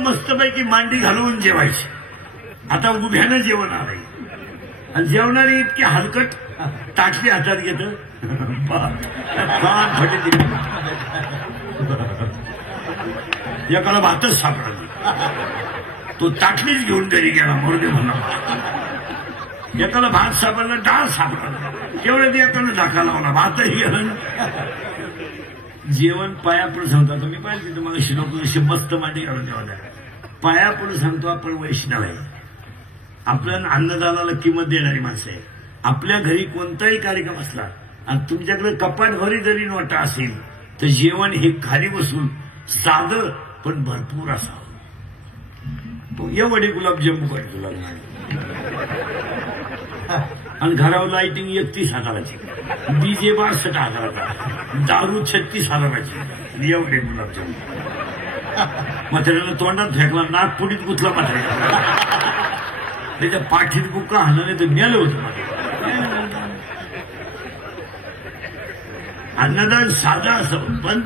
मस्तपैकी मांडी घालून जेवायची. आता उभ्यानं जेवण आलंय आणि जेवणारी इतकी हलकट ताटली हातात घेत एकाला भातच सापडला. तो ताटलीच घेऊन घरी गेला मोरदे म्हणा. एकाला भात सापडला, डाळ सापडला, तेवढ्यात एकानं ढाका लावला, भातही गेला. जेवण पायापुढे सांगतो. मी पाहिजे तुम्हाला शिलोक अशी मस्त मांडी घालून जेवण पायापुढे सांगतो. आपण वैष्णव आहे. आपल्या अन्नदानाला किंमत देणारी माणसं आहे. आपल्या घरी कोणताही कार्यक्रम असला आणि तुमच्याकडे कपाट भरी जरी नोटा असेल तर जेवण हे खाली बसून साधं पण भरपूर असावं. एवढे गुलाबजामू काढतो लागणार आणि घरावर लाइटिंग 31,000ची, डीजे 62,000चा, दारू 36,000ची. एवढे गुलाबजामू म्हाताऱ्याला तोंडात फेकला, नागपुडीत गुतला म्हाताऱ्याला. त्याच्या पाठीत बुक्का हल्ला नाही तर मेलं होतं. अन्नदान साधा असं पण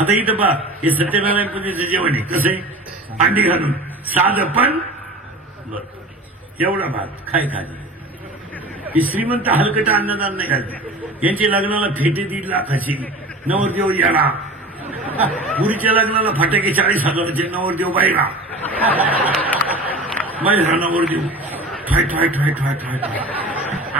आता इथं पहा, हे सत्यनारायण पूजेचं जेवण आहे. कसं आहे? अंडी घालून साधं पण एवढा भात काय खाली. ही श्रीमंत हलकट अन्नदान नाही घालते. यांची लग्नाला फेटे 1.5 लाखाची, नवरदेव याला. मुलीच्या लग्नाला फटाके 40,000चे, नवरदेव बाईला. बाईला नवरदेव ठॉय ठॉय ठॉय ठॉय ठॉय ठॉय.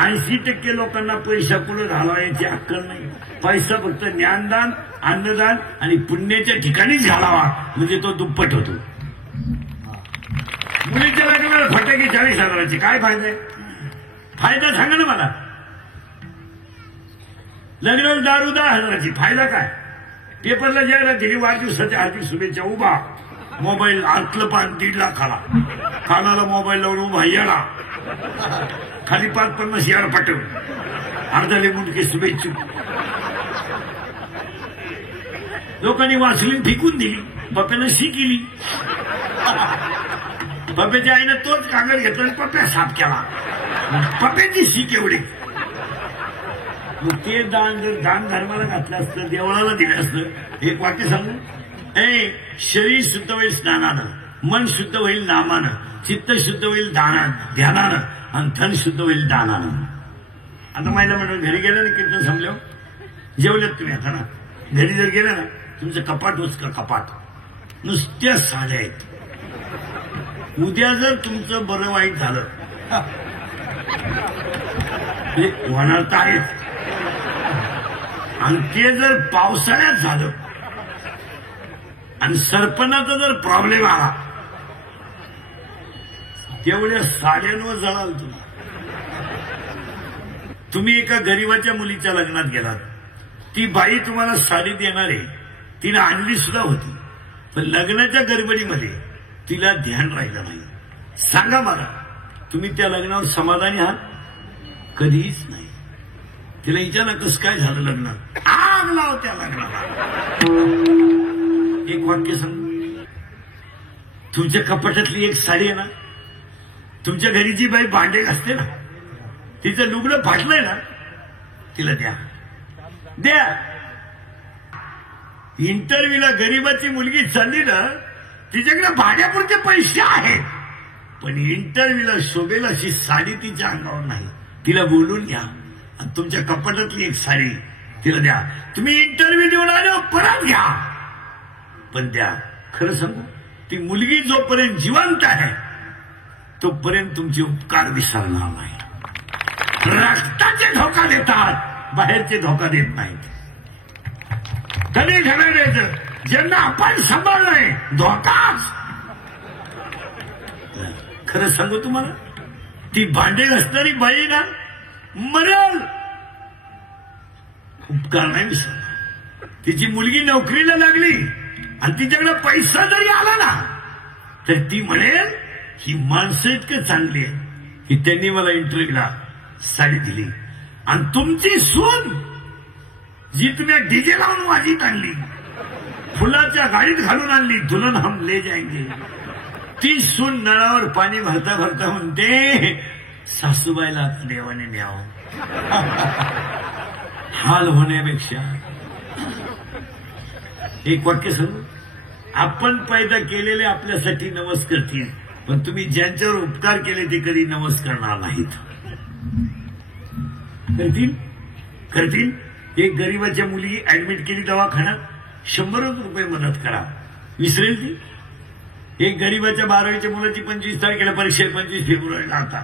80% लोकांना पैसा पुढे घालावा याची अक्कल नाही. पैसा फक्त ज्ञानदान, अन्नदान आणि पुण्याच्या ठिकाणीच घालावा म्हणजे तो दुप्पट होतो. मुलीच्या लग्नाला फटाके 40,000चे काय फायदा आहे? फायदा सांगा ना मला. लग्नाला दारू 10,000ची, फायदा काय? पेपरला जाहिरात दिली, वाढदिवसाच्या हार्दिक शुभेच्छा. उभा मोबाईल, आतलं पान 1.5 लाखाला, कानाला मोबाईल लावून उभा येडा, खाली 5-50 याड पाठव, अर्धाले मुंडके शुभेच्छू. लोकांनी वाचली फेकून दिली. पप्प्यानं शी केली. पप्प्याच्या आईनं तोच कागद घेतला आणि पप्प्या साफ केला. पप्प्याची शी केवढी. मग ते दान जर दान धर्माला घातलं असतं, देवळाला दिलं असतं. एक वाक्य सांगू, शरीर शुद्ध होईल स्नानानं, मन शुद्ध होईल नामानं, चित्त शुद्ध होईल ध्यानानं आणि धन शुद्ध होईल दानानं. आता महिला म्हणून घरी गेलं ना, कीर्तन संपल्यावर जेवलेत तुम्ही. आता ना घरी जर गेलं ना, तुमचं कपाट उचका, कपाट नुसत्या साड्या आहेत. उद्या जर तुमचं बरं वाईट झालं होणार तर आहेच, आणि ते जर पावसाळ्यात झालं आणि सरपणाचा जर प्रॉब्लेम आला, तेवढ्या साड्यांवर जळाल तुम्ही. तुम्ही एका गरीबाच्या मुलीच्या लग्नात गेलात, ती बाई तुम्हाला साडी देणार आहे, तिने आणली सुद्धा होती, पण लग्नाच्या गडबडीमध्ये तिला ध्यान राहिलं नाही. सांगा मला, तुम्ही त्या लग्नावर समाधानी आहात? कधीच नाही. तिला विचारा कसं काय झालं लग्न, आग लाव त्या लग्नाला. एक वाक्य सांग, तुमच्या कपाटातली एक साडी आहे ना, तुमच्या घरी जी बाई भांडे घासते ना, तिचं लुगडं फाटलंय ना, तिला द्या. द्या. इंटरव्ह्यूला गरीबाची मुलगी चालली ना, तिच्याकडे भाड्यापुरते पैसे आहेत, पण इंटरव्ह्यूला शोभेल अशी साडी तिच्या अंगावर नाही. तिला बोलून घ्या आणि तुमच्या कपाटातली एक साडी तिला द्या. तुम्ही इंटरव्ह्यू देऊन आले परत घ्या, पण द्या. खरं सांगू, ती मुलगी जोपर्यंत जिवंत आहे तोपर्यंत तुमचे उपकार विसरणार नाही. रक्ताचे धोका देतात, बाहेरचे धोका देत नाहीत. कधी ठरवायचं, ज्यांना आपण सांभाळलंय धोकाच. खरं सांगू तुम्हाला, ती भांडे घासणारी बाई ना मरल, उपकार नाही विसरणार. तिची मुलगी नोकरीला लागली आणि तिच्याकडे पैसा जरी आला ना, तर ती म्हणेल ही माणसं इतकं चांगली आहे की त्यांनी मला इंटरव्ह्यूला साडी दिली. आणि तुमची सून जी तुम्ही डीजे लावून वाजीत आणली, फुलाच्या गाडीत घालून आणली, दुल्हन हम ले जाएंगे, ती सून नळावर पाणी भरता भरता म्हणते सासूबाईला देवाने न्यावं. हाल होण्यापेक्षा एक वाक्य सांगू, आपण पैदा केलेले आपल्यासाठी नवस करतील, पण तुम्ही ज्यांच्यावर उपकार केले ते कधी नवस करणार नाहीत. करतील. एक गरीबाच्या मुलगी ऍडमिट केली दवाखान्यात, 100 रुपये मदत करा, विसरेल ती? एक गरीबाच्या 12वीच्या मुलाची 25 तारखेला परीक्षा 25 फेब्रुवारीला आता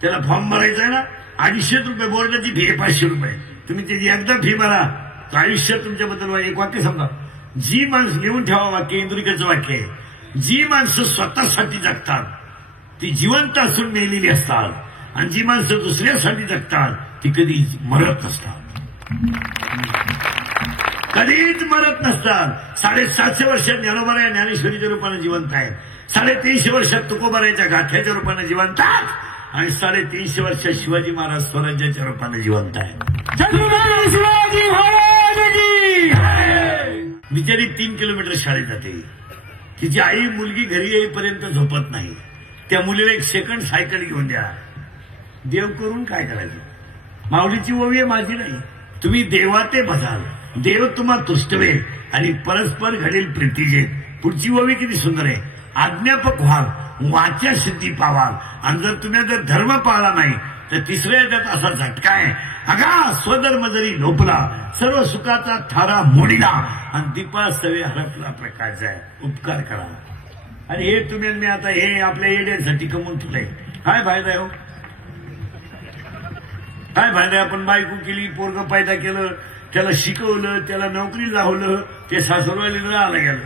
त्याला फॉर्म भरायचा आहे ना, 250 रुपये बोर्डाची फी आहे, 500 रुपये. तुम्ही त्याची एकदा फी भरा तर आयुष्यात तुमच्याबद्दल एक वाक्य सांगा. जी माणसं लिहून ठेवा, वाक्य इंदुरीकरचं वाक्य आहे, जी माणसं स्वतःसाठी जगतात ती जिवंत असून मेलेली असतात, आणि जी माणसं दुसऱ्यासाठी जगतात ती कधी मरत नसतात, कधीच मरत नसतात. 750 वर्षात ज्ञानोबा ज्ञानेश्वरीच्या रूपाने जिवंत आहे, 350 वर्षात तुकोबाराच्या गाठ्याच्या रूपाने जिवंत आहेत, आणि 350 वर्षात शिवाजी महाराज स्वराज्याच्या रूपाने जिवंत आहे. बिचारी 3 किलोमीटर शाळेत जाते. तिची आई मुलगी घरी येईपर्यंत झोपत नाही. त्या मुलीला 1 सेकंड सायकल घेऊन द्या. देव करून काय करायचं? माऊलीची ओवी आहे, माझी नाही. तुम्ही देवाते बसाल, देव तुम्हा तुष्टवेल आणि परस्पर घडेल प्रीतीजे. पुढची ओवी किती सुंदर आहे. आज्ञापक व्हाल, वाचा सिद्धी पावाल, आणि जर तुम्ही धर्म पाळला नाही तर तिसऱ्या याच्यात असा झटका आहे. अगा स्वधर्म जरी लोपला, सर्व सुखाचा थारा मोडीला, आणि दीपा सवे हरपला प्रकाश आहे. उपकार करा. आणि हे तुम्ही मी आता हे आपल्या येड्यांसाठी कमवून ठेवलंय. काय फायदा आहे हो? काय फायदा? आपण बायको केली, पोरग पैदा केलं, त्याला शिकवलं, त्याला नोकरी लावलं, ते सासरवाडीला आला गेलं.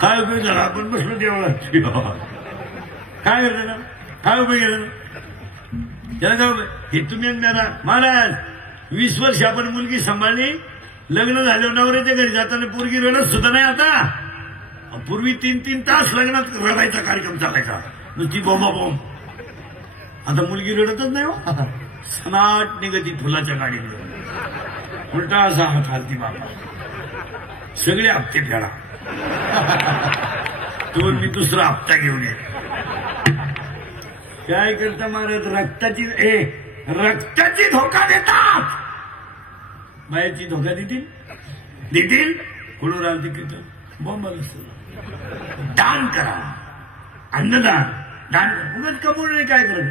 काय उपयोग झाला? आपण बसलो देवळात. काय करते ना? काय उपयोग झाला त्याला? काय उपयोग? हे तुम्ही महाराज 20 वर्ष आपण मुलगी सांभाळली, लग्न झाल्यावर नवऱ्याच्या घरी जाताना पोरगी रडत सुद्धा नाही. आता पूर्वी 3-3 तास लग्नात रडायचा कार्यक्रम चालायचा, नुसती बोंबा बोंब. आता मुलगी रडतच नाही हो, सनाट निगती फुलाच्या गाडीवर उलटा असा हात हालती. बाबा सगळे हप्ते फेडा, तो मी दुसरा हप्ता घेऊन ये. काय करता महाराज? रक्ताची धोका देतात. बायाची धोका देतील कुठून राहते तिथं बॉम्बाला. दान करा, अन्नदान, दान करा. उगाच कमवून नाही काय करत.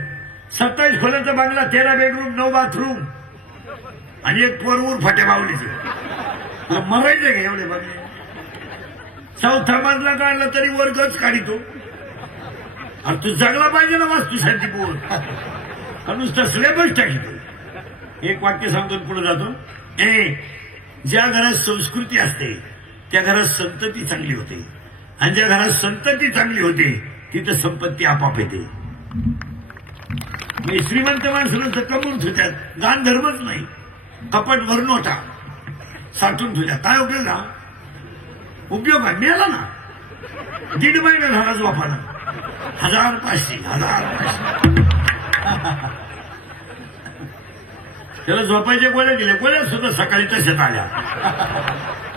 27 खोल्याचा बांगला, 13 बेडरूम, 9 बाथरूम, आणि 1 पोरवूर फाट्या बावलीचे. मरायचं का एवढे बंगले? 4था मजला काढला तरी वर्गच काढितो. आणि तू जगला पाहिजे ना वास्तुशांती पोर, का नुसतं स्लॅबच टाकीतो. एक वाक्य सांगतो पुढे जातो. ज्या घरात संस्कृती असते त्या घरात संतती चांगली होते, आणि ज्या घरात संतती चांगली होते तिथं संपत्ती आपाप येते. श्रीमंत माणसाला कमवून ठेवतात, दान धर्मच नाही, कपाट भरून होता साठून ठेवतात. काय उपयोग? हा उपयोग आहे? मिळाला ना, 1.5 महिना झाला झोपाला, 1500 त्याला झोपायच्या गोळ्या दिल्या, गोळ्या सुद्धा सकाळी तशाच आल्या,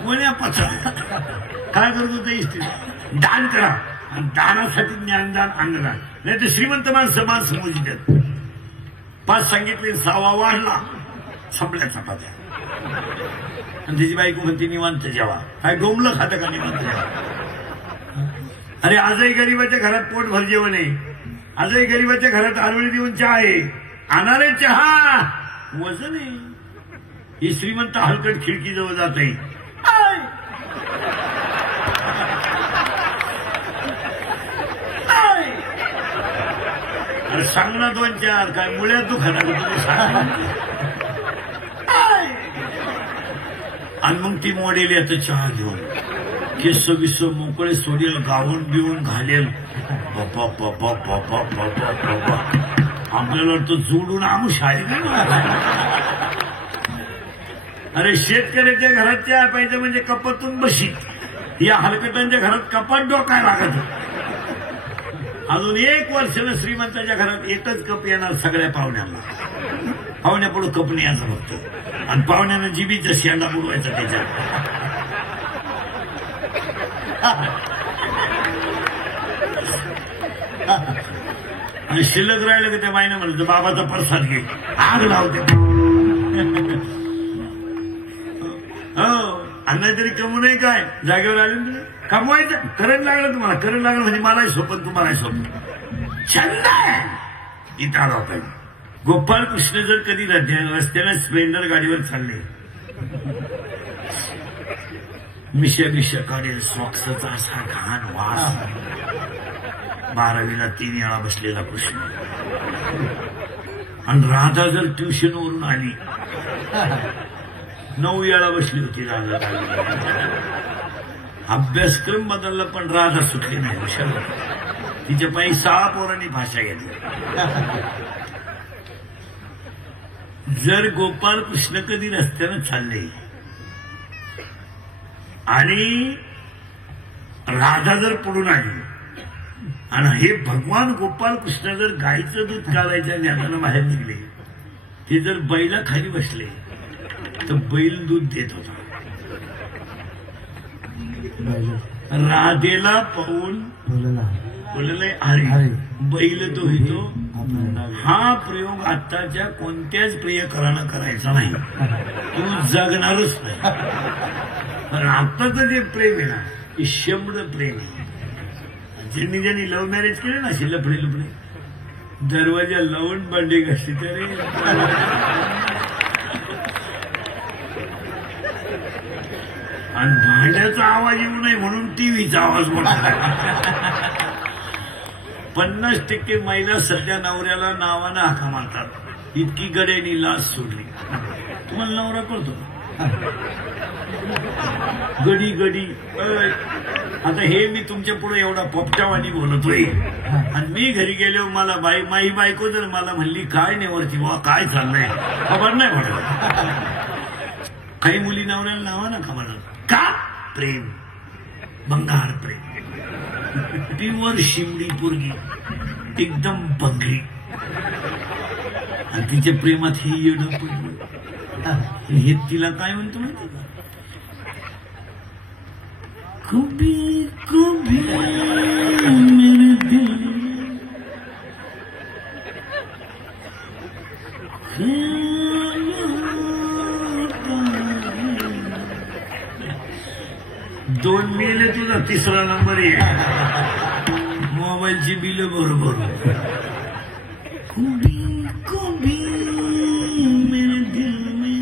गोळ्या पचल्या. काय करत होतं इस्त्री? दान करा, आणि दानासाठी ज्ञानदान, अंगदान. नाही तर श्रीमंत माणसं समजतात. 5 सांगितले, 6वा वाढला, संपल्या चपात्या. आणि त्याची बायको म्हणते निवांत जेवा. काय डोंबलं खातं का निवांत जेवा? अरे आजही गरीबाच्या घरात पोटभर जेवण आहे, आजही गरीबाच्या घरात आरोळी देऊन चहा आहे. आणणारे चहा वजन आहे. ही श्रीमंत हलकट खिडकीजवळ जात आहे. अरे सांग ना 2-4, काय मुळ्यात तू खरा तुम्ही सांग. आणि मग ती मॉडेल याचं चहा घेऊन केस विस मोकळे सोडेल, गाऊन बिवून घालेल. आपल्याला तो जोडून आमुष आहे. अरे शेतकऱ्याच्या घरात चहा पाहिजे म्हणजे कपातून बशी. या हलकटांच्या घरात कपाट डोकाय लागत. अजून 1 वर्षानं श्रीमंताच्या घरात एकच कप येणार सगळ्या पाहुण्यांना. पाहुण्यापुढं कप नाही यायचं फक्त, आणि पाहुण्यानं जिबीचा शेंडा बुडवायचा त्याच्यात. आणि शिल्लक राहिलं की त्या बाईनं म्हणलं बाबाचा प्रसाद घे, आग लावते. हो आणि नाहीतरी कमू नये काय जागेवर आले तुम्ही कमवायचं करंट लागलं तुम्हाला करंट लागलं म्हणजे मलाही सोपं तुम्हालाही सोपं छंद आहे इथं आला पाहिजे. गोपाळ कृष्ण जर कधी रस्त्याने स्प्लेंडर गाडीवर चालले मिशा काढेल स्वक्सचा असा घाण वास 12वीला 3 वेळा बसलेला कृष्ण आणि राधा जर ट्युशन वरून आली 9 वेळा बसली होती राधा अभ्यासक्रम बदलला पण राधा सुटली नाही हुशार तिच्या पायी 6 पोरांनी भाषा घेतली. जर गोपाळ कृष्ण कधी रस्त्यानं चालले आणि राधा जर पुढून आली आणि हे भगवान गोपाळ कृष्ण जर गाईचं दूध काढायच्या ज्ञानानं बाहेर निघले ते जर बैला खाली बसले तर बैल दूध देत होता. राधेला पाहून बोलले हरी बैल दोहितो. हा प्रयोग आत्ताच्या कोणत्याच प्रियकरानं करायचा नाही तू जगणारच नाही. कारण आत्ताचं जे प्रेम आहे ना ते शब्द प्रेम आहे. ज्यांनी लव्ह मॅरेज केले ना असे लफडे दरवाजा लावून भांडे घासले तरी आणि भांड्याचा आवाज येऊ नये म्हणून टीव्हीचा आवाज मोठा. 50% महिला सध्या नवऱ्याला नावानं हाका मारतात. इतकी गड्यानी लाज सोडली. तुम्हाला नवरा कळतो गडी गडी. आता हे मी तुमच्या पुढे एवढा पोपटावानी बोलतोय आणि मी घरी गेलो मला माई बायको जर मला म्हणली काय नेवरती वा काय चाललंय खबर नाही पडत. काही मुली नवऱ्याला नावा ना खबर का प्रेम बंगार प्रेम प्युअर शिमडी पोरगी एकदम बंगरी आणि तिच्या प्रेमात हे येणं पडलं. हे तिला काय म्हणतो माहिती का कभी कभी मेरे दिल 2 मेले तुझा 3रा नंबर आहे. मोबाईलची बिल बरोबर कभी कभी मेरे दिल में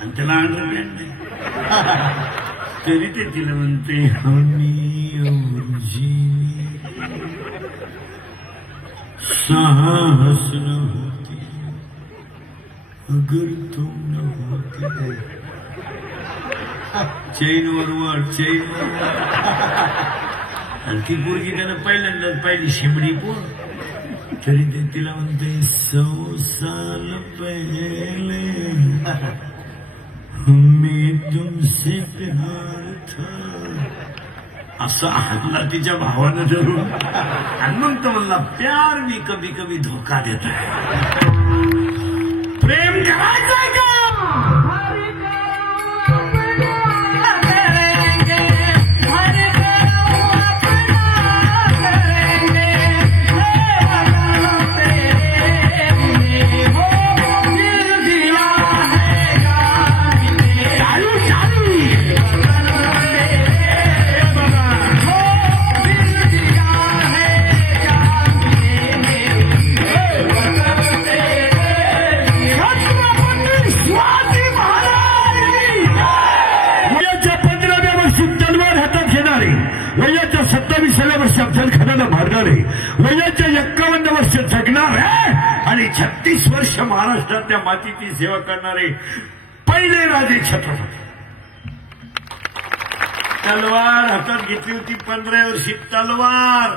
आणि त्याला अंडरपॅन्ट नाही तरी ते तिला म्हणते साहस न होती अगर तुम न होती. चैनवर आणखी पोरगी त्यानं पहिल्यांदाच पाहिली शिमडी पोर तरी ते तिला म्हणते 100 साल पहले मैं तुमसे प्यार था असा हातला तिच्या भावानं धरून आणि मग तो म्हणला प्यार मी कभी कभी धोका देता है. प्रेम करायचंय का वयाच्या 51 वर्ष जगणार आहे आणि 36 वर्ष महाराष्ट्रातल्या मातीची सेवा करणारे पहिले राजे छत्रपती. तलवार हातात घेतली होती 15 वर्षी तलवार.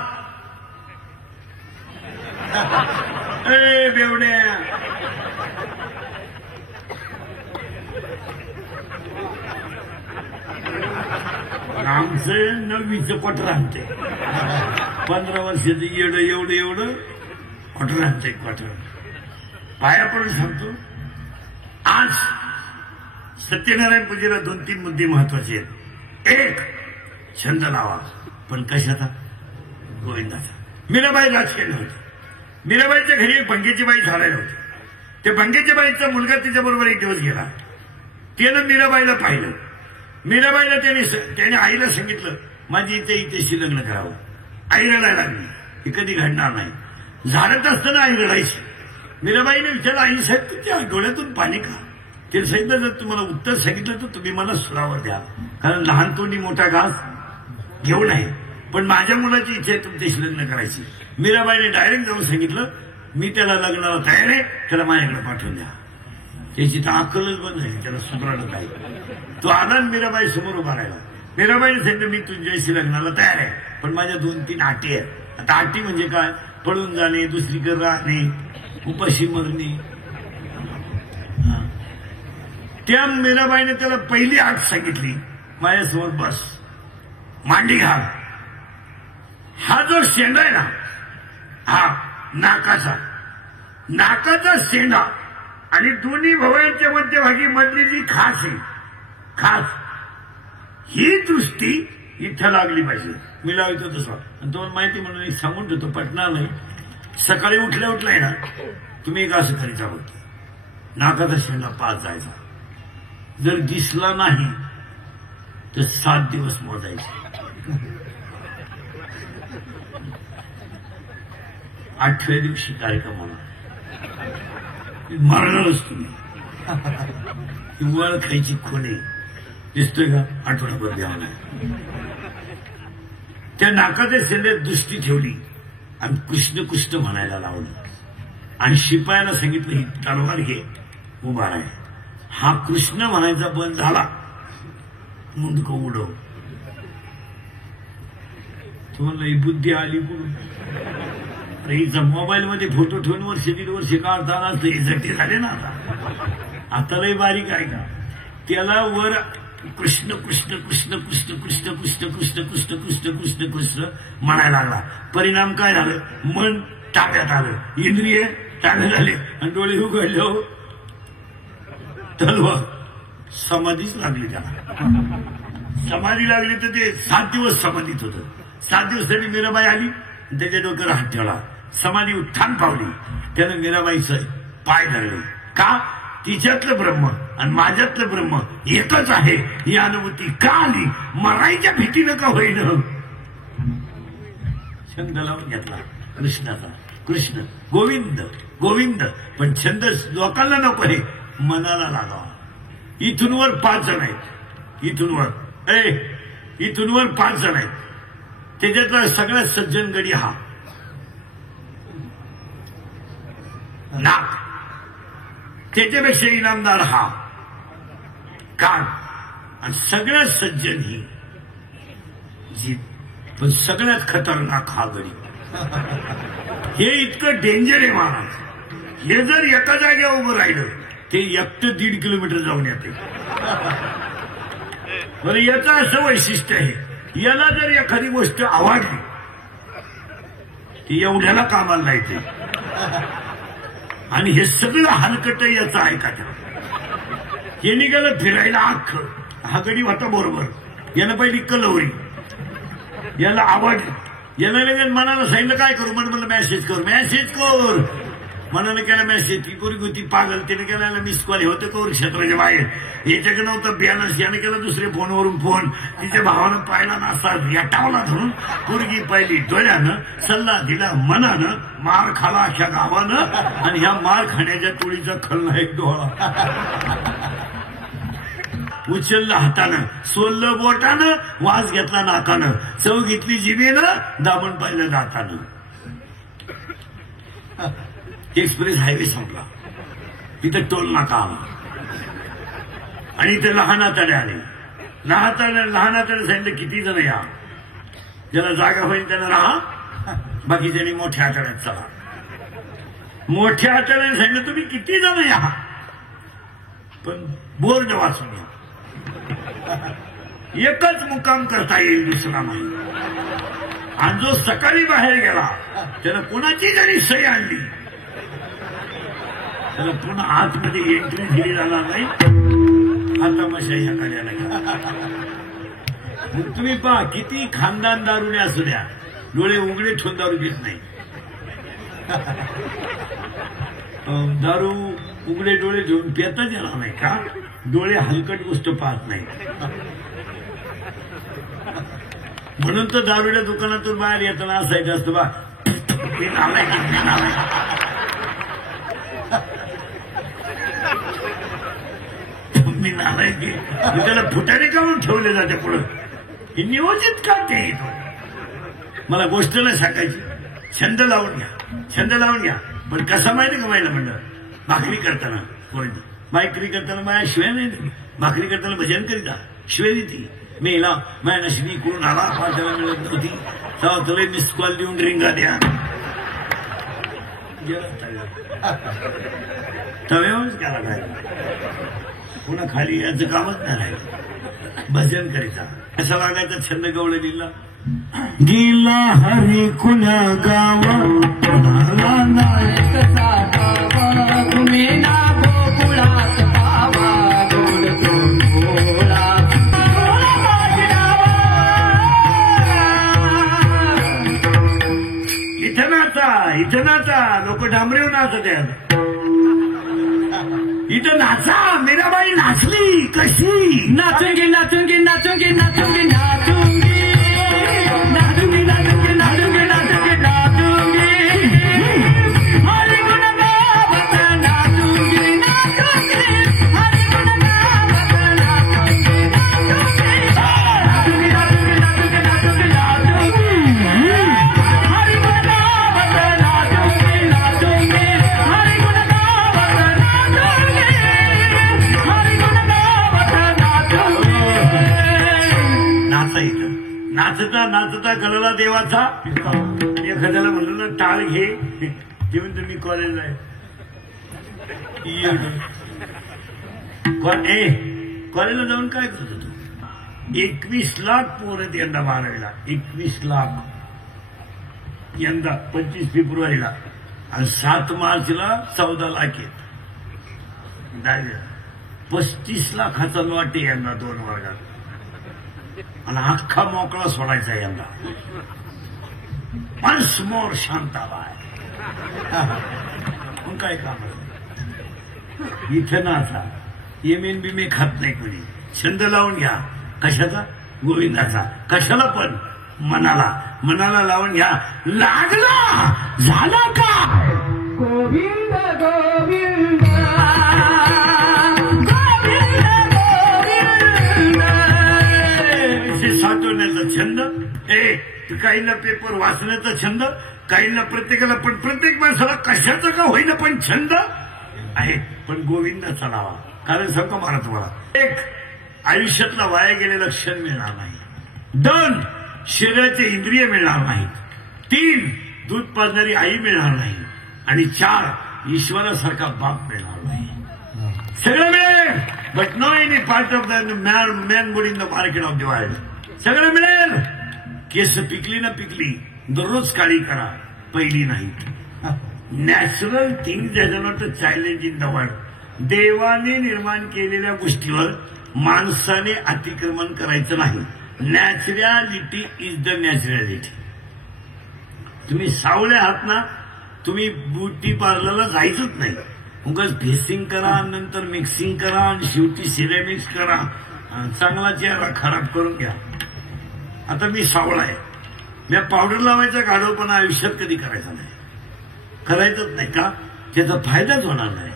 ए बेवड्या आमचं 9वीचं क्वार्टर आणते 15 वर्षाचं एवढं क्वार्टर आणते क्वार्टर. पाया पडून सांगतो आज सत्यनारायण पूजेला 2-3 मुद्दे महत्वाचे आहेत. एक छंद लावा पण कशाचा गोविंदाचा. मीराबाई राजकीय होती. मीराबाईच्या घरी एक भंगेची बाई झालेली होती. त्या भंगेच्या बाईचा मुलगा तिच्याबरोबर एक दिवस गेला त्यानं मीराबाईला पाहिलं. मीराबाईला त्याने आईला सांगितलं माझी इथे लग्न करावं. आई रडायला लागली. हे कधी घडणार नाही. झाडत असताना आई रडायची. मीराबाईने विचारलं आई साहेब तुमच्या डोळ्यातून पाणी का? ते सांगितलं जर तुम्हाला उत्तर सांगितलं तर तुम्ही मला सुरावर द्या, कारण लहान तोंडी मोठा घास घेऊ नये, पण माझ्या मुलाची इच्छा आहे तुमच्याशी लग्न करायची. मीराबाईने डायरेक्ट जाऊन सांगितलं मी त्याला लग्नाला तयार आहे, त्याला माझ्याकडे पाठवून द्या. त्याची तर अक्कलच बंद आहे, त्याला सुधारणं काय. तो आनंद मीराबाई समोर उभा राहिला. मीराबाईने सांगितलं मी तुझ्याशी लग्नाला तयार आहे, पण माझ्या 2-3 अटी आहेत. आता अटी म्हणजे काय? पळून जाणे, दुसरीकडे राहणे, उपाशी मरणे. त्या मीराबाईने त्याला पहिली अट सांगितली माझ्यासमोर बस, मांडी घाल. हा जो शेंडा आहे ना, हा नाकाचा शेंडा आणि दोन्ही भवयांच्या मध्यभागी मधली जी खास आहे, खास ही दृष्टी इथं लागली पाहिजे. मी लावतो तसं. आणि तुम्हाला माहिती म्हणून एक सांगून ठेवतो, पटणार नाही. सकाळी उठल्या ना तुम्ही एक असं करीत आहोत, नाकाचा शेंडा पाच जायचा. जर दिसला नाही तर 7 दिवस मोजायचे. 8व्या दिवशी कार्यक्रम होणार, मरणारच तुम्ही. वळ खायची खोणे दिसतोय का? आठवडाभर द्यावं नाही. त्या नाकाच्या शेंड्यात दृष्टी ठेवली आणि कृष्ण कृष्ण म्हणायला लावलं. आणि शिपायाला सांगितलं ही तलवार घे, उभा राह. हा कृष्ण म्हणायचा बंद झाला, मुंडक उडव. तुम्हाला ही बुद्धी आली कुठून? हिचा मोबाईल मध्ये फोटो ठेवून 1-1.5 वर्ष काढताना इजटी झाले ना. आता लय बारीक आहे का? त्याला वर कृष्ण कृष्ण कृष्ण कृष्ण कृष्ण कृष्ण कृष्ण कृष्ण कृष्ण कृष्ण कृष्ण म्हणायला लागला. परिणाम काय झालं? मन ताब्यात आलं, इंद्रिय ताब्यात झाले आणि डोळे उघडले. हो तलवार समाधीच लागली. त्याला समाधी लागली तर ते 7 दिवस समाधीत होतं. 7 दिवसांनी मीराबाई आली, त्याच्या डोक्यावर हात ठेवला, समाधी उत्थान पावली. त्यानं मीराबाईचं पाय धरले. का? तिच्यातलं ब्रह्म आणि माझ्यातलं ब्रह्म एकच आहे ही अनुभूती का आली? मरायच्या भीतीनं का होईना. छंद लावून घेतला कृष्णाचा. कृष्ण गोविंद गोविंद, पण छंद लोकांना नको आहे, मनाला लागावा. इथून वर 5 जण आहेत. इथून वर 5 जण आहेत. त्याच्यातला सगळ्यात सज्जन गडी हा नाक. त्याच्यापेक्षा इनामदार हा कान. आणि सगळ्यात सज्जन ही जीभ. पण सगळ्यात खतरनाक हा गडी. हे इतकं डेंजर आहे महाराज. हे जर एका जागेवर उभं राहिलं ते 1-1.5 किलोमीटर जाऊन येते. बरं, याचं असं वैशिष्ट्य आहे, याला जर एखादी गोष्ट आवडली ती एवढ्याला कामाला लायते. आणि हे सगळं हलकट याचं ऐका. हे निघालं फिरायला अख्ख. हा गडी होता बरोबर. यानं पहिली कलवरी, याला आवडली. याला लगेच मनाला सांगितलं काय करू? मला मेसेज कर. मनानं केला मेसेज. ती पोरगी होती पागल, त्याने केला मिस कॉल होतं कवर क्षेत्राच्या बाहेर. याच्याकडे नव्हतं बॅलन्स, याने केला दुसऱ्या फोनवरून फोन. तिच्या भावानं पाहिला नासा याटावला धरून. पोरगी पाहिली डोळ्यानं, सल्ला दिला मनानं, मार खाला अशा गावानं. आणि ह्या मार खाण्याच्या टोळीचा खलना एक डोळा. उचललं हातानं, सोललं बोटानं, वास घेतला नाकानं, चव घेतली जिभेनं, दामण पाहिलं दातानं. एक्सप्रेस हायवे संपला. इथं टोल नाका आला आणि इथे लहान आताडे आले. लहान आताडे सांगितलं किती जण या, ज्याला जागा होईल त्याला राहा, बाकीच्यांनी मोठ्या आताड्यात चला. मोठ्या आताड्याने सांगितलं तुम्ही किती जण या, पण बोर्ड वाचून या. एकच मुक्काम करता येईल, दुसरा नाही. आणि जो सकाळी बाहेर गेला त्याला कोणाची जरी सही आणली त्याला पुन्हा आतमध्ये एंट्री दिली जाणार नाही. आता मशा ह्या कार्याला मग तुम्ही पहा, किती खानदान दारुने असू द्या, डोळे उघडे ठेवून दारू घेत नाही. दारू उघडे डोळे घेऊन पेताच येणार नाही का? डोळे हलकट गोष्ट पाहत नाही म्हणून तर दारूच्या दुकानातून बाहेर येताना असायचं असतं बा, मी नालायक आहे, मी नालायक आहे. मी नालायक आहे. मी त्याला फुटाणे काढून ठेवले जाते पुढं. हे नियोजित का ते येतो? मला गोष्ट नाही सांगायची. छंद लावून घ्या, छंद लावून घ्या. पण कसा माहिती का माहिला म्हणलं, भाकरी करताना भाकरी करताना माझ्या शिवाय नाही, भाकरी करताना भजन करीता शिवाय ती मेला माझ्या नशिबी करून आला, पाठाला मिळत नव्हती, तेव्हा मिस कॉल देऊन रिंगा द्या, तव्यावरच केला काय, पुन्हा खाली याचं कामच नाही राहिलं. भजन करायचा कसा लागायचा छंद गवळ दिला गेला हरी कुणा गाव तुम्ही ना गोकुळात पावा गोड गोळा इथं नाचा लोक डांबरेव नाचत आहेत. इथं नाचा मीराबाई नाचली कशी, नाचूंगी नाचूंगी नाचूंगी नाचूंगी नाचूंगी नाचूंगी नाचूंगी नाचूंगी नाचूंगी नाचूंगी हरी गुण गावत नाचूंगी नाचूंगी हरी गुण गावत नाचूंगी नाचूंगी नाचूंगी नाचूंगी नाचूंगी नाचूंगी हरी गुण गावत नाचूंगी नाचूंगी हरी गुण गावत नाचूंगी हरी गुण गावत नाचूंगी. नाचायचं नाचता नाचता कळला देवाचा. एखाद्याला म्हणलं ना टाळ घे, ते म्हणतो मी कॉलेजला आहे. कॉलेजला जाऊन काय करतो तू? 21 लाख पोरं यंदा 12वीला, 21 लाख यंदा 25 फेब्रुवारीला, आणि 7 मार्चला 14 लाख आहेत. 35 लाखाचा लॉट आहे यंदा 2 वर्गात, आणि अख्खा मोकळा सोडायचा यंदा. Once more Shantabai. मग काय काम इथं नाचा, येमेन बिमे खात नाही कोणी. छंद लावून घ्या कशाचा? गोविंदाचा. कशाला पण? मनाला. मनाला लावून घ्या. लागला झाला का गोविंद गोविंद साठवण्याचा छंद. काहींना पेपर वाचण्याचा छंद, काहींना प्रत्येकाला, पण प्रत्येक माणसाला कशाचा का होईना पण छंद आहे. पण गोविंदाचा लावा. कारण सांगतो मला तुम्हाला, 1 आयुष्यातला वाया गेलेला क्षण मिळणार नाही. 2 शरीराचे इंद्रिय मिळणार नाहीत. 3 दूध पाजणारी आई मिळणार नाही. आणि 4 ईश्वरासारखा बाप मिळणार नाही. सगळं मिळेल, but no any part of the man good in the market of the world. सगळं मिळेल. केस पिकली ना पिकली, दररोज काळी करा, पहिली नाही. Natural things are not a challenge in the world. देवाने निर्माण केलेल्या गोष्टीवर माणसाने अतिक्रमण करायचं नाही. Naturality is the naturality. तुम्ही सावळे आहात ना, तुम्ही ब्युटी पार्लरला जायचंच नाही. उगाच फेसिंग करा, नंतर मिक्सिंग करा, आणि शेवटी सिरेमिक्स करा. चांगला चेहरा खराब करून घ्या. आता मी सावळा आहे, मी पावडर लावायचा गाढवपणा आयुष्यात कधी करायचा नाही. करायचंच नाही का? त्याचा फायदाच होणार नाही.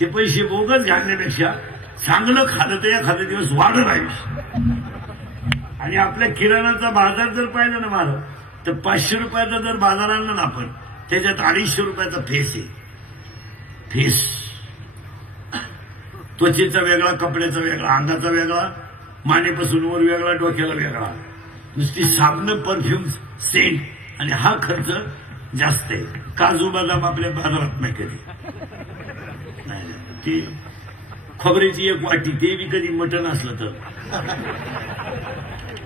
ते पैसे बोगस घालण्यापेक्षा चांगलं खाल्लं तर एखादा दिवस वाढत आयुष्य. आणि आपल्या किराणाचा बाजार जर पाहिला ना मला, तर 500 रुपयाचा जर बाजार आणला ना आपण, त्याच्यात 250 रुपयाचा फेस आहे. फेस त्वचेचा वेगळा, कपड्याचा वेगळा, अंगाचा वेगळा, मानेपासून वर वेगळा, डोक्याला वेगळा. नुसती साबण, परफ्यूम, सेंट, आणि हा खर्च जास्त आहे. काजू बदाम आपल्या बाजारात नाही कधी. ती खोबऱ्याची 1 वाटी, ते बी कधी मटण असलं तर.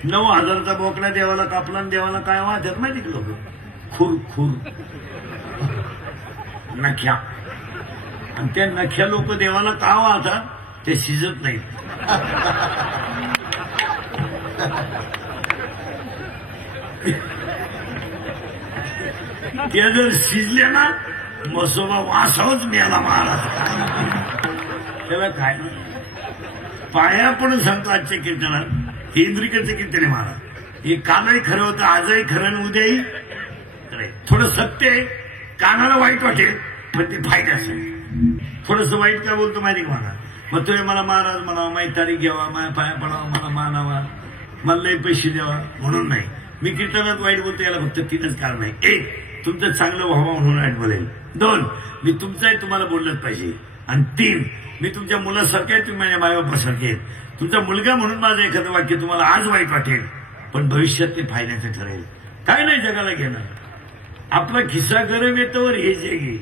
9,000चा बोकडा देवाला कापला, आणि देवाला काय वाहतात माहिती का लोक? खूर खूर नख्या. आणि त्या नख्या लोक देवाला का वाहतात? ते शिजत नाहीत. त्या जर शिजल्या ना मसोबा वासावच मिळाला महाराज. त्याला काय पाया पण सांगतो आजच्या कीर्तनात, इंद्रिकेचं कीर्तन आहे महाराज. हे कालही खरं होतं, आजही खरं, उद्याही खरं. थोडं सत्य आहे, कानाला वाईट वाटेल पण ते फायद्याचं आहे. थोडस वाईट काय बोलतो माहिती का महाराज, मग तुम्ही मला महाराज म्हणावा, माझी तारीख घ्यावा, माझ्या पाया पडावा, मला मानावा, मला लई पैसे द्यावा म्हणून नाही. मी कीर्तनात वाईट बोलतो याला फक्त तीनच कारण आहे. एक, तुमचं चांगलं व्हावं म्हणून वाईट बोलेल. दोन, मी तुमचंही तुम्हाला बोललंच पाहिजे. आणि तीन, मी तुमच्या मुलासारखे आहे, तुम्ही माझ्या मायबापासारखे आहेत. तुमचा मुलगा म्हणून माझं एखादं वाक्य तुम्हाला आज वाईट वाटेल पण भविष्यात ते फायद्याचं ठरेल. काय नाही जगाला घेणार. आपला खिस्सा गरम येतोवर हे जे घे,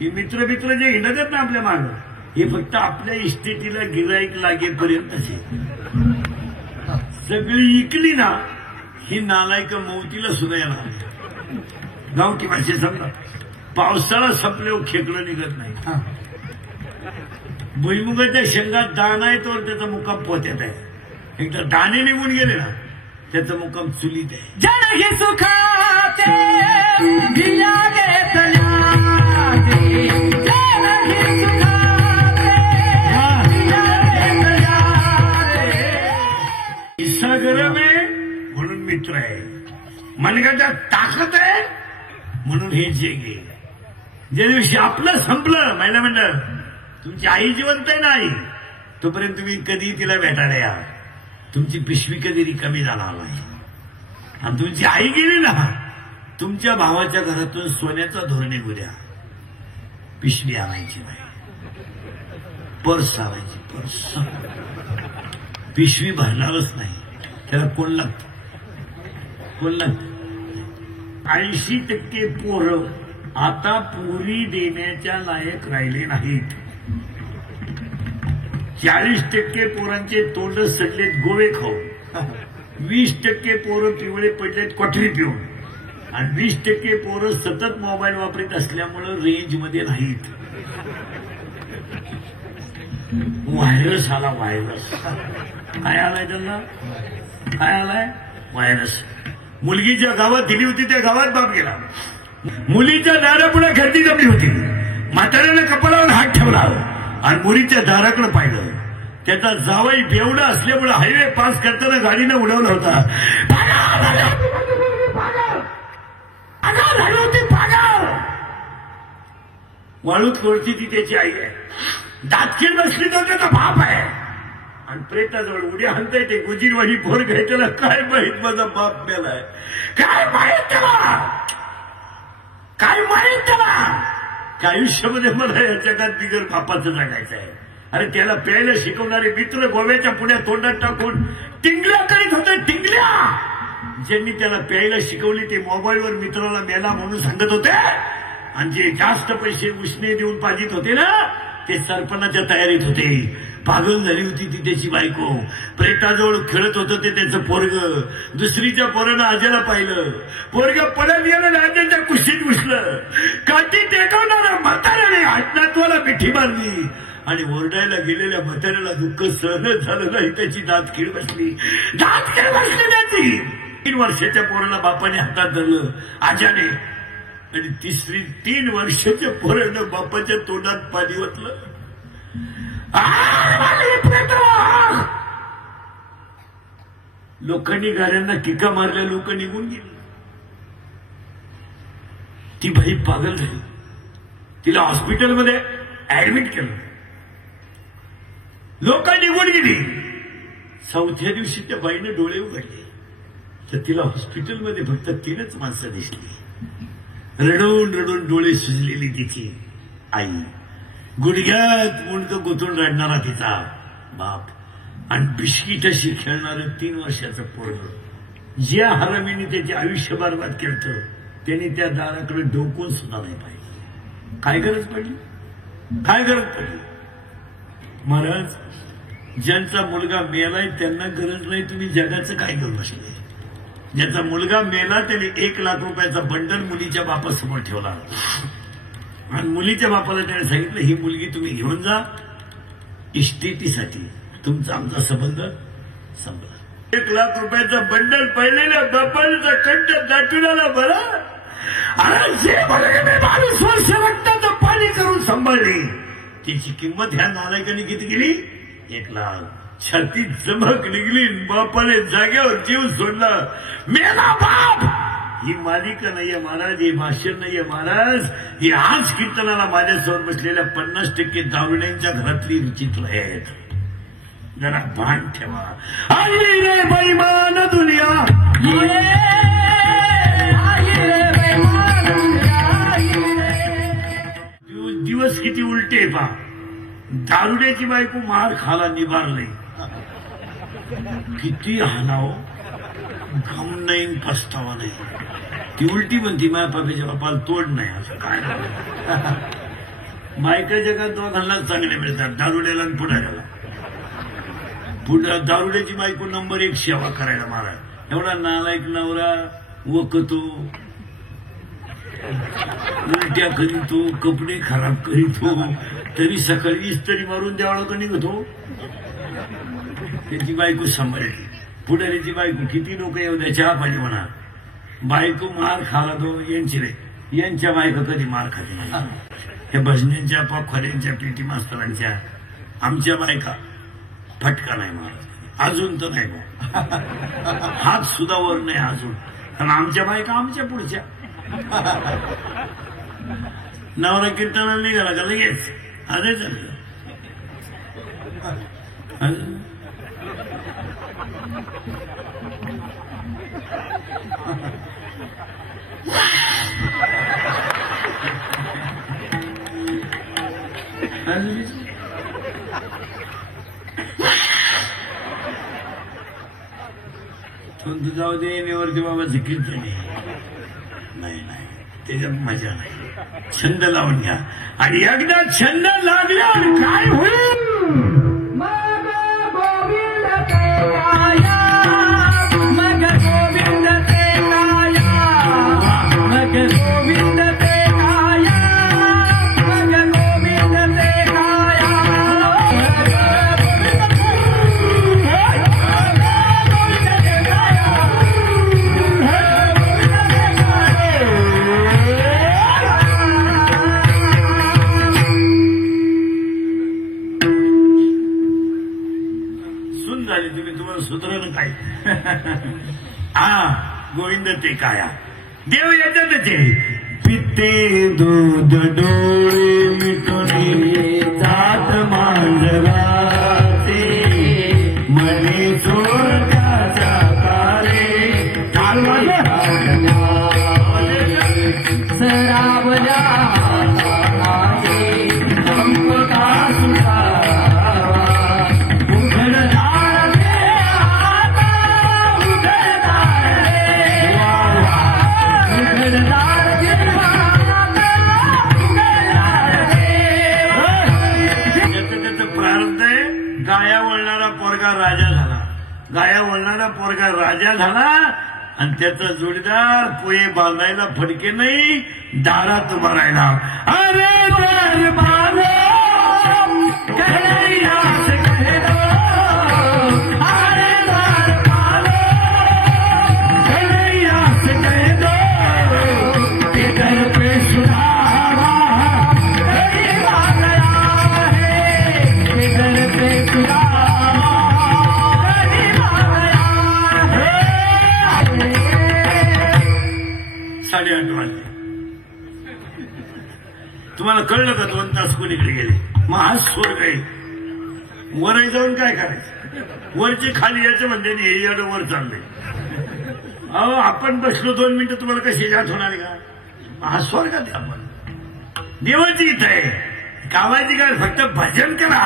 हे मित्र जे हिंडतात ना आपल्या मागं, हे फक्त आपल्या इस्टेटीला गिराईक लागेपर्यंतच. सगळी इकली ना ही नालायक मौतीला सुद्धा येणार. गावठी भाषेत समजा, पावसाळा संपल्यावर खेकडं निघत नाही. भुईमुगाच्या शेंगात दाणा आहे तर त्याचा मुक्काम पोत्यात आहे. एकदा दाणे निघून गेले ना त्याचा मुक्काम चुलीत आहे. जनही सुखाचे भिया घेतल्या, जनही सुखाचे भिया घेतल्या. किस्सा गरम आहे म्हणून मित्र आहे, मनगटात ताकद आहे म्हणून हे जे गे. ज्या दिवशी आपलं संपलं, महिला म्हणलं तुमची आई जिवंत आहे ना आई, तोपर्यंत तुम्ही कधी तिला भेटायला या. तुमची पिशवी कधी रिकामी जाणार नाही. आणि तुमची आई गेली ना, तुमच्या भावाच्या घरातून सोन्याचा धोरणे गुद्या पिशवी आणायची नाही, पर्स आणायची. पर्स पिशवी भरणारच नाही, त्याला कोण लागतं, कोण लागतं. 80% पोरं आता पुरी देण्याच्या लायक राहिले नाहीत. 40% पोरांचे तोंड सडलेत गोवे खाऊन, 20% पोरं पिवळे पडलेत क्वाटरी पिऊन, आणि 20% पोरं सतत मोबाईल वापरत असल्यामुळे रेंजमध्ये नाहीत. व्हायरस आला, व्हायरस. काय आलाय त्यांना, काय आलाय, व्हायरस. मुलगी ज्या गावात दिली होती त्या गावात बाप गेला. मुलीच्या दारापुढे गर्दी जमली होती. म्हाताऱ्याने कपाळावर हात ठेवला आणि मुलीच्या दाराकडे पाहिलं. त्याचा जावई बेवडा असल्यामुळे हायवे पास करताना गाडीनं उडवला होता. वाळूत लोळती ती त्याची आई आहे. दातखीर बसली तर त्याचा बाप आहे. आणि प्रेताजवळ उड्या हाणता येते. गुजीरवाडी पोर घ्यायला काय माहित माझा बाप मेलाय, काय माहित त्याला, काय माहित त्याला. आयुष्यामध्ये मला या जगात बिगर बापाचं जगायचं आहे. अरे त्याला प्यायला शिकवणारे मित्र गोव्याच्या पुण्यात तोंडात टाकून टिंगल्या करीत होते, टिंगल्या. ज्यांनी त्याला प्यायला शिकवली ते मोबाईलवर मित्राला मेला म्हणून सांगत होते. आणि जे जास्त पैसे उसने देऊन पाजित होते ना ते सरपणाच्या तयारीत होते. पागल झाली होती ती त्याची बायको. प्रेताजवळ खेळत होतं ते त्याचं पोरग. दुसरीच्या पोरानं आज्याला पाहिलं. पोरग पडत गेलं, राजाच्या कुशीत घुसलं. काठी टेकवणाऱ्या म्हाताऱ्याने हातनातवाला मिठी मारली आणि ओरडायला गेलेल्या म्हाताऱ्याला दुःख सहनच झालं नाही. त्याची दातखीळ बसली, दातखीळ बसली त्याची. 3 वर्षाच्या पोराला बापाने हातात धरलं आज्याने, आणि 3 वर्षाच्या पोरानं बापाच्या तोंडात पाणी ओतलं. लोकांनी गाड्यांना किका मारल्या, लोक निघून गेली. ती बाई पागल झाली. तिला हॉस्पिटलमध्ये ऍडमिट केलं. लोक निघून गेली. 4थ्या दिवशी त्या बाईने डोळे उघडले तर तिला हॉस्पिटलमध्ये फक्त 3च माणसं दिसली. रडून रडून डोळे सुजलेली तिची आई, गुडघ्यात मुंडकं गुंतून रडणारा तिचा बाप, आणि बिस्किटाशी खेळणारं 3 वर्षाचं पोरग. ज्या हरामीने त्याचे आयुष्य बरबाद केलं त्यांनी त्या दाराकडे डोकून सुद्धा नाही पाहिजे. काय गरज पडली, काय गरज पडली. महाराज, ज्यांचा मुलगा मेलाय त्यांना गरज नाही तुम्ही जगाचं काय घेऊन बसले. ज्याचा मुलगा मेला त्याने 1 लाख रुपयाचा बंडल मुलीच्या बापासमोर ठेवला आणि मुलीच्या बापाला त्याने सांगितलं ही मुलगी तुम्ही घेऊन जा इस्टेटीसाठी, तुमचा आमचा संबंध संपला. 1 लाख रुपयाचा बंडल पहिलेल्या बापाचा कंठ दाटून आला. बरं, अरे जे मुलगी मी 22 वर्ष बघतो माली करून सांभाळली, त्याची किंमत ह्या नालायकाने किती केली? 1 लाख. छाती चमक निघली, बापाने जागेवर जीव सोडला. मेला बाप. ही मालिका नाहीये महाराज, ही भाषण नाहीये महाराज, ही आज कीर्तनाला माझ्यासमोर बसलेल्या 50% दारुड्यांच्या घरातली विचित्र आहेत. जरा भान ठेवा. आई रे बैमान दुनिया, दिवस किती उलटे पा. दारुड्याची बायको मार खाला निभारले, किती हाणाव, गम नाही पस्तावा नाही. ती उलटी म्हणती माझ्या बापाच्या बापाला तोड नाही. असं काय बायका जगात दोघांनाच चांगले मिळतात, दारुड्याला आणि पुढाऱ्याला. दारुड्याची बायको नंबर 1 सेवा करायला महाराज. एवढा नालायक नवरा वकतो, उलट्या करीतो, कपडे खराब करीतो, तरी सकाळी इस्त्री मारून द्यावं का निघतो. त्याची बायको सांभाळली. पुढाऱ्याची बायको किती लोक येऊ द्या चहा पाणी म्हणा, बायको मार खाला तो यांची रे. यांच्या बायको कधी मार खाते नाही. त्या भजन्यांच्या पाखवाड्यांच्या पेटी मास्तरांच्या आमच्या बायका फटका नाही मारत अजून, तर नाही हात सुद्धा वर नाही अजून. कारण आमच्या बायका आमच्या पुढच्या. नवरा कीर्तनाला निघाला का लगेच अरे चाललं. जाऊ दे नेवरती बाबाचं कीर्तन नाही नाही, त्याच्यात मजा नाही. छंद लावून घ्या, आणि एकदा छंद लागल्यावर काय होईल. मग गोविंद ते काया, मग गोविंद ते काया, मग गोविंद ते काया, मग गोविंद ते काया. सुधरण काय. गोविंद ते काया. देव येतात ते पिते दूध डोळे मिटुनी जात मांजराचे, मने चोरकाचा कारे सरावल्या गाया वळणारा पोरगा राजा झाला, आणि त्याचा जोडीदार पोहे बांधायला फडके नाही, दारात उभा राहिला. अरे दरबार कैलास कह दो, अरे दरबार कैलास कह दो, इधर पे सुधारा गरीब आ गया है, इधर पे सुधारा. 8:30 वाजले. तुम्हाला कळलं का 2 तास कोणीकडे गेले. मग हा स्वर्ग आहे. वर जाऊन काय करायचं, वरचे खाली यायचं म्हणते हे एवढं वर चाललंय. अहो आपण बसलो 2 मिनिटं, तुम्हाला कशी जात होणार का. हा स्वर्गात आहे. आपण देवाची इथं आहे, गावाची काय फक्त भजन करा.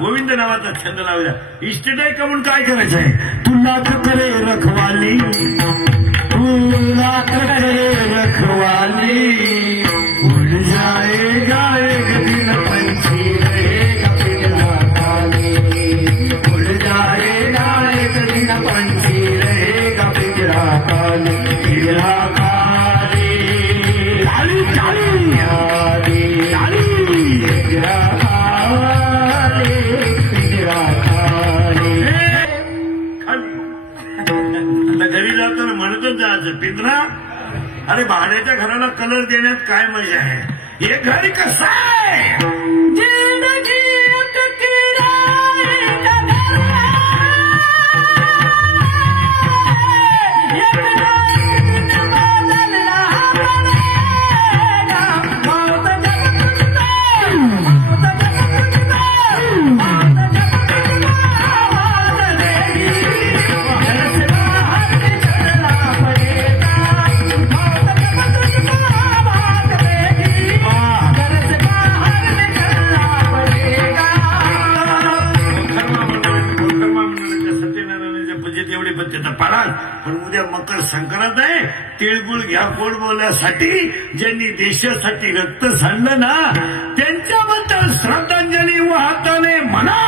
गोविंद नावाचा छंद लावला. इष्टदाय आहे का म्हणून काय करायचंय. तुला करे रखवाली, तुला करे रखवाली, उड़ जाएगा एक दिन पंछी रहेगा पिंजरा खाली, उड़ जाएगा एक दिन पंछी रहेगा पिंजरा खाली, पिंजरा खाली खाली खाली खाली पिंजरा खाली पिंजरा खाली खाली. आता घरी जाताना म्हणतच जायचं पिंजरा अरे भाड्याच्या घराला कलर देण्यात काय मजा आहे? हे घर कसं आहे? जिंदगी एक किराए का घर है, एक दिन बदलना पड़ेगा। मौत जब तुझको, मौत जब तुझको, मौत जब तुझको आवाज देगी, घर से बाहर निकलना पड़ेगा। मौत जब तुझको आवाज देगी, घर से बाहर निकलना पड़ेगा। कर्मा मंडळाच्या सत्यनारायणाच्या पूजेत एवढी पद्धत पाळाल, पण उद्या मकर संक्रांत आहे. तिळगुळ घ्या गोड बोलण्यासाठी. ज्यांनी देशासाठी रक्त सांडलं ना, त्यांच्याबद्दल श्रद्धांजली वाहताने म्हणा.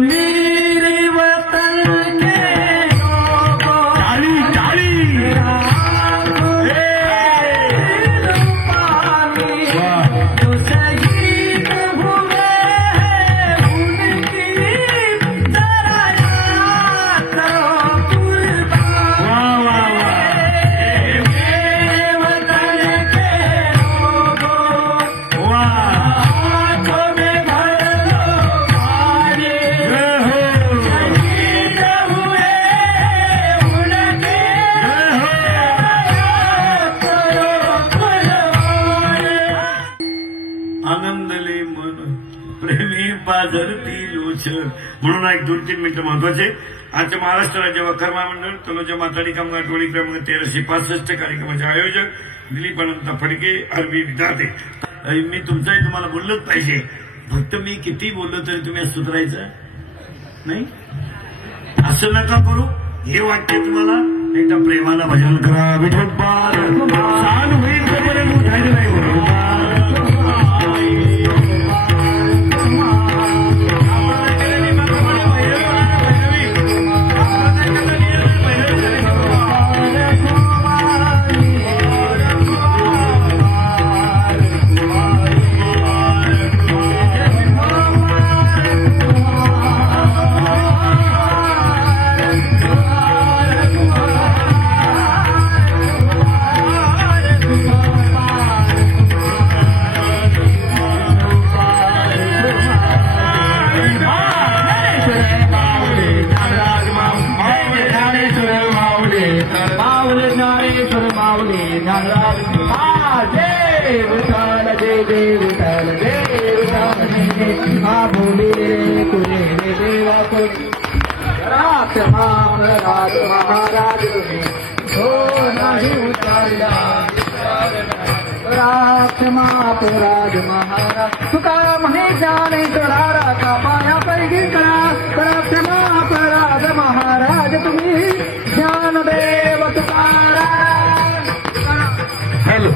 मेरे वतन के लोगों, टाळी टाळी. पानी जो शहीद हुए हैं, उनकी जरा याद करो कुर्बान। वा वा वा. मेरे वतन के लोगों, वा. आंखों में भर लो पानी, शहीद हुए उनकी याद करो कुर्बान। आनंदले मन प्रेमी पाझरती लोचन. म्हणून एक 2-3 मिनिटं महत्वाचे. आजच्या महाराष्ट्र राज्य वखर महामंडळ तनुजा माताडी कामगार टोळी क्रमांक 1365 कार्यक्रमाचे आयोजक दिलीप अनंत फडके, अरबी विधाते. मी तुमचाही तुम्हाला बोललंच पाहिजे. फक्त मी किती बोललो तरी तुम्ही सुधारायचं नाही. असं नका करू. हे वाटते तुम्हाला. एकदा प्रेमाला भजन करा. विठोबा छान होईल तोपर्यंत उठायचं नाही. महाराज हो नाही उतारला महाराज तुका म्हणे जाणे तोडारा का पाया पैकी करा अपराध महाराज तुम्ही ज्ञानदेव तुकारा. हॅलो